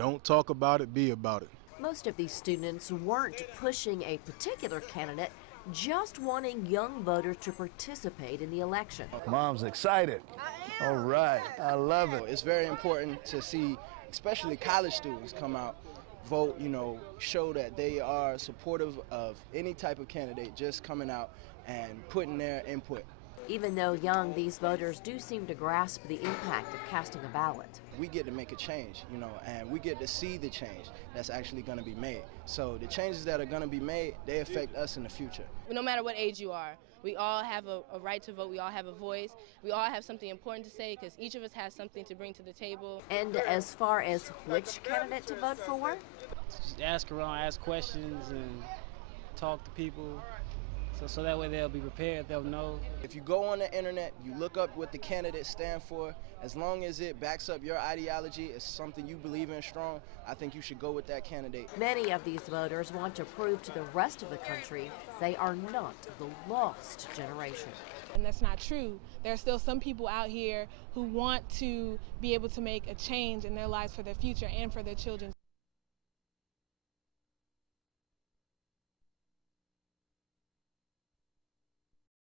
Don't talk about it, be about it. Most of these students weren't pushing a particular candidate, just wanting young voters to participate in the election. Mom's excited. All right, I love it. It's very important to see, especially college students, come out, vote, show that they are supportive of any type of candidate, just coming out and putting their input. Even though young, these voters do seem to grasp the impact of casting a ballot. We get to make a change, and we get to see the change that's actually going to be made. So the changes that are going to be made, they affect us in the future. No matter what age you are, we all have a right to vote, we all have a voice, we all have something important to say because each of us has something to bring to the table. And as far as which candidate to vote for? Just ask around, ask questions, and talk to people. So that way they'll be prepared, they'll know. If you go on the internet, you look up what the candidates stand for, as long as it backs up your ideology, it's something you believe in strong, I think you should go with that candidate. Many of these voters want to prove to the rest of the country they are not the lost generation. And that's not true. There are still some people out here who want to be able to make a change in their lives for their future and for their children.